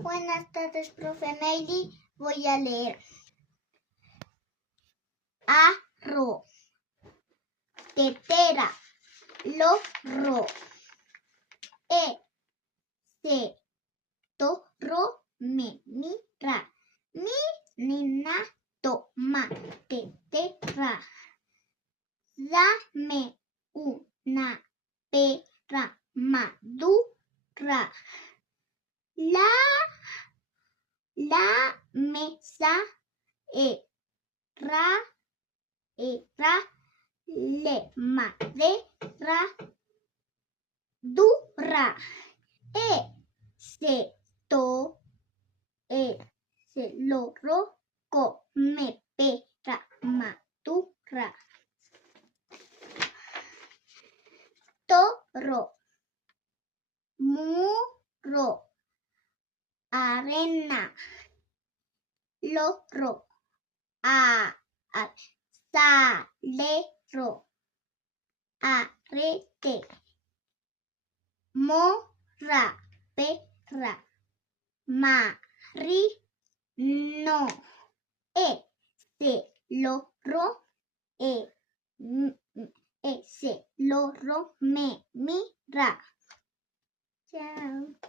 Buenas tardes, profe Neily. Voy a leer. Arro, tetera, lorro, se, toro, me, mira, mi, nina, toma, tetera, dame una pera madura. La mesa era de madera dura. Se logró come pera madura. Toro, muro, arena, loro, salero, arete, mora, perra, marino, se loro, me mira. Chao.